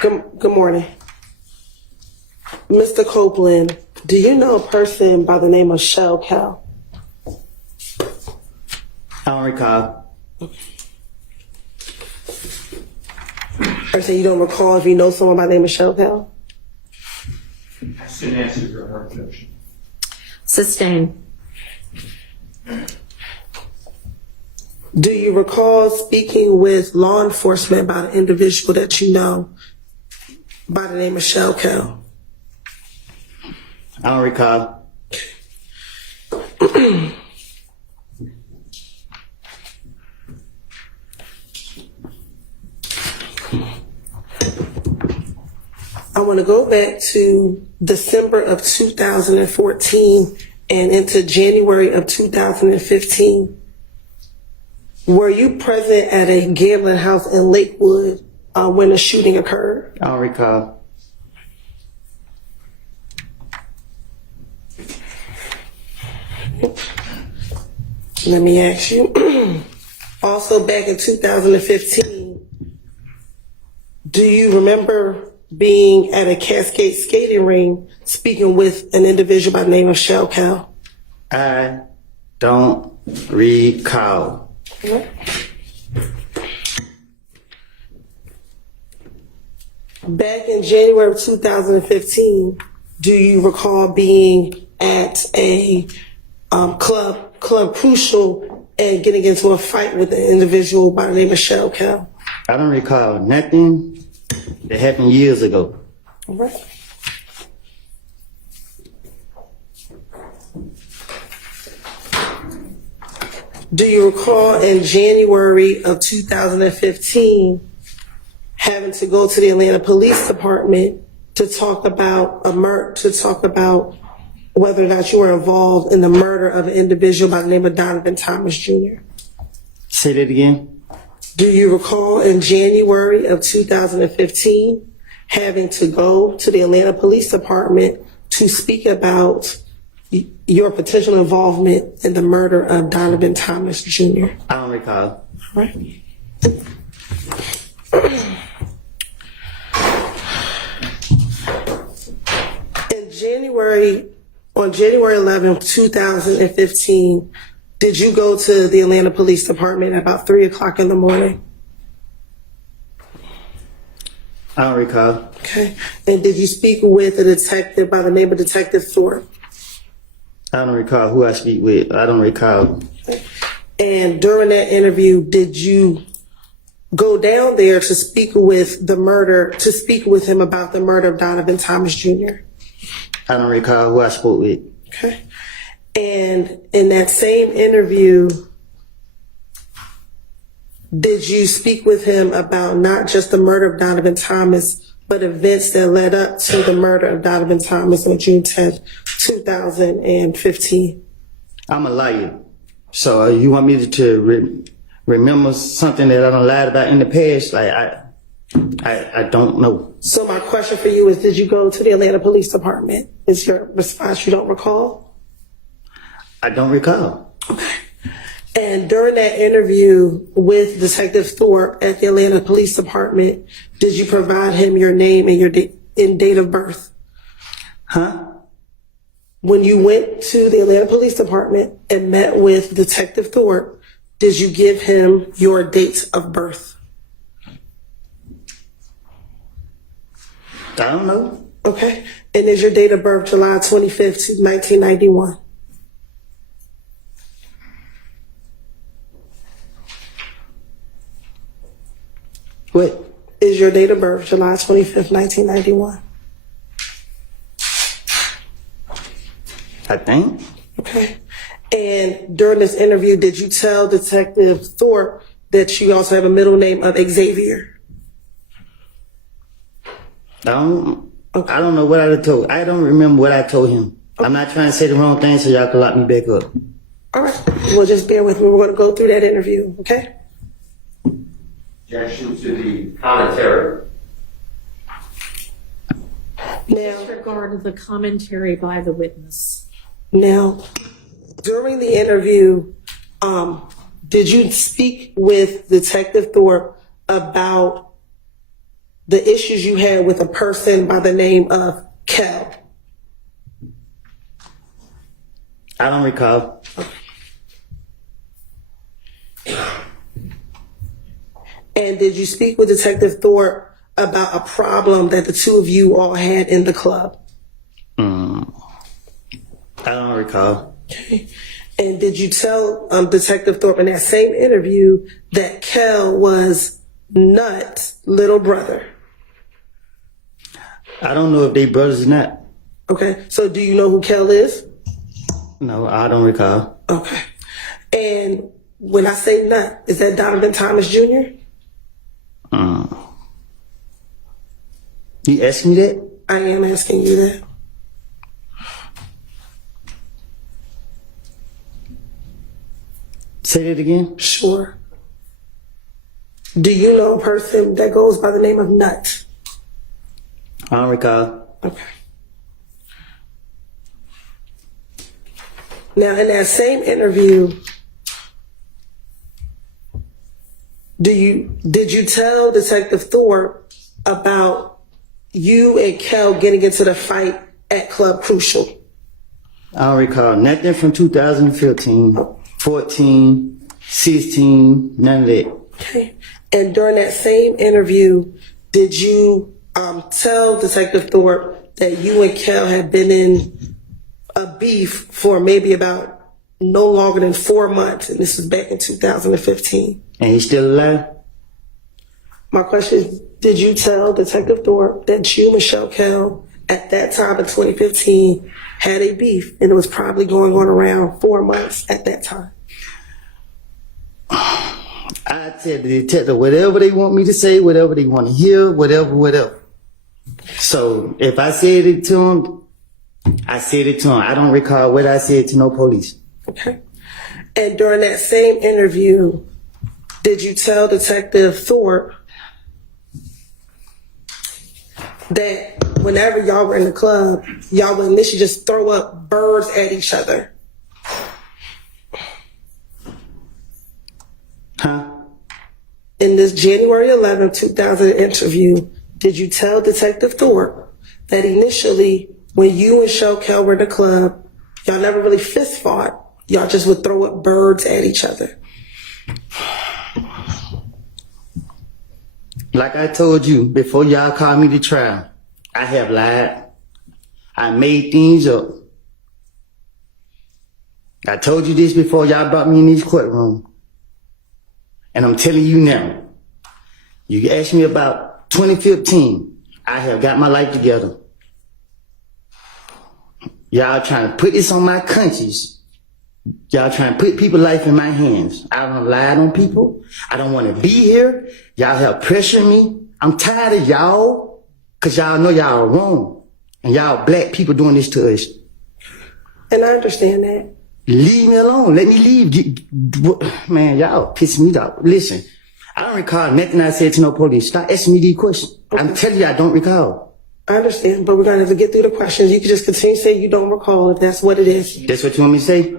Good morning. Mr. Copeland, do you know a person by the name of Shell Cal? I don't recall. Or say you don't recall if you know someone by the name of Shell Cal? I should answer your objection. Sustain. Do you recall speaking with law enforcement about an individual that you know by the name of Shell Cal? I don't recall. I want to go back to December of 2014 and into January of 2015. Were you present at a gambling house in Lakewood when the shooting occurred? I don't recall. Let me ask you. Also, back in 2015, do you remember being at a Cascade skating ring speaking with an individual by the name of Shell Cal? I don't recall. Back in January of 2015, do you recall being at a Club Crucial and getting into a fight with an individual by the name of Shell Cal? I don't recall nothing that happened years ago. All right. Do you recall in January of 2015 having to go to the Atlanta Police Department to talk about whether or not you were involved in the murder of an individual by the name of Donovan Thomas Jr.? Say that again. Do you recall in January of 2015 having to go to the Atlanta Police Department to speak about your potential involvement in the murder of Donovan Thomas Jr.? I don't recall. All right. On January 11th, 2015, did you go to the Atlanta Police Department at about 3 o'clock in the morning? I don't recall. Okay. And did you speak with a detective by the name of Detective Thorpe? I don't recall who I speak with. I don't recall. And during that interview, did you go down there to speak with him about the murder of Donovan Thomas Jr.? I don't recall who I spoke with. Okay. And in that same interview, did you speak with him about not just the murder of Donovan Thomas, but events that led up to the murder of Donovan Thomas on June 10th, 2015? I'm a liar. So you want me to remember something that I done lied about in the past? Like, I don't know. So my question for you is, did you go to the Atlanta Police Department? Is your response you don't recall? I don't recall. Okay. And during that interview with Detective Thorpe at the Atlanta Police Department, did you provide him your name and your date of birth? Huh? When you went to the Atlanta Police Department and met with Detective Thorpe, did you give him your date of birth? I don't know. Okay. And is your date of birth July 25th, 1991? What? Is your date of birth July 25th, 1991? I think. Okay. And during this interview, did you tell Detective Thorpe that you also have a middle name of Xavier? I don't know what I told. I don't remember what I told him. I'm not trying to say the wrong thing so y'all can lock me back up. All right. Well, just bear with me. We're going to go through that interview, okay? Objection to the commentary. Now, Disregard the commentary by the witness. Now, during the interview, did you speak with Detective Thorpe about the issues you had with a person by the name of Kel? I don't recall. And did you speak with Detective Thorpe about a problem that the two of you all had in the club? I don't recall. Okay. And did you tell Detective Thorpe in that same interview that Kel was Nut's little brother? I don't know if they brothers or not. Okay. So do you know who Kel is? No, I don't recall. Okay. And when I say Nut, is that Donovan Thomas Jr.? You asking me that? I am asking you that. Say that again? Sure. Do you know a person that goes by the name of Nut? I don't recall. Okay. Now, in that same interview, did you tell Detective Thorpe about you and Kel getting into the fight at Club Crucial? I don't recall nothing from 2015, 14, 16, none of that. Okay. And during that same interview, did you tell Detective Thorpe that you and Kel had been in a beef for maybe about no longer than 4 months, and this was back in 2015? And he's still alive? My question is, did you tell Detective Thorpe that you, Michelle Kel, at that time in 2015, had a beef, and it was probably going on around 4 months at that time? I tell the detective whatever they want me to say, whatever they want to hear, whatever. So if I said it to him, I said it to him. I don't recall what I said to no police. Okay. And during that same interview, did you tell Detective Thorpe that whenever y'all were in the club, y'all would initially just throw up birds at each other? Huh? In this January 11, 2000 interview, did you tell Detective Thorpe that initially, when you and Michelle Kel were in the club, y'all never really fist fought, y'all just would throw up birds at each other? Like I told you, before y'all called me to trial, I have lied. I made things up. I told you this before y'all brought me in this courtroom. And I'm telling you now, you asked me about 2015, I have got my life together. Y'all trying to put this on my conscience. Y'all trying to put people's life in my hands. I don't lie on people. I don't want to be here. Y'all have pressured me. I'm tired of y'all, because y'all know y'all are wrong. And y'all black people doing this to us. And I understand that. Leave me alone. Let me leave. Man, y'all pissing me off. Listen, I don't recall nothing I said to no police. Stop asking me these questions. Okay. I'm telling you, I don't recall. I understand, but we're going to have to get through the questions. You can just continue to say you don't recall if that's what it is. That's what you want me to say?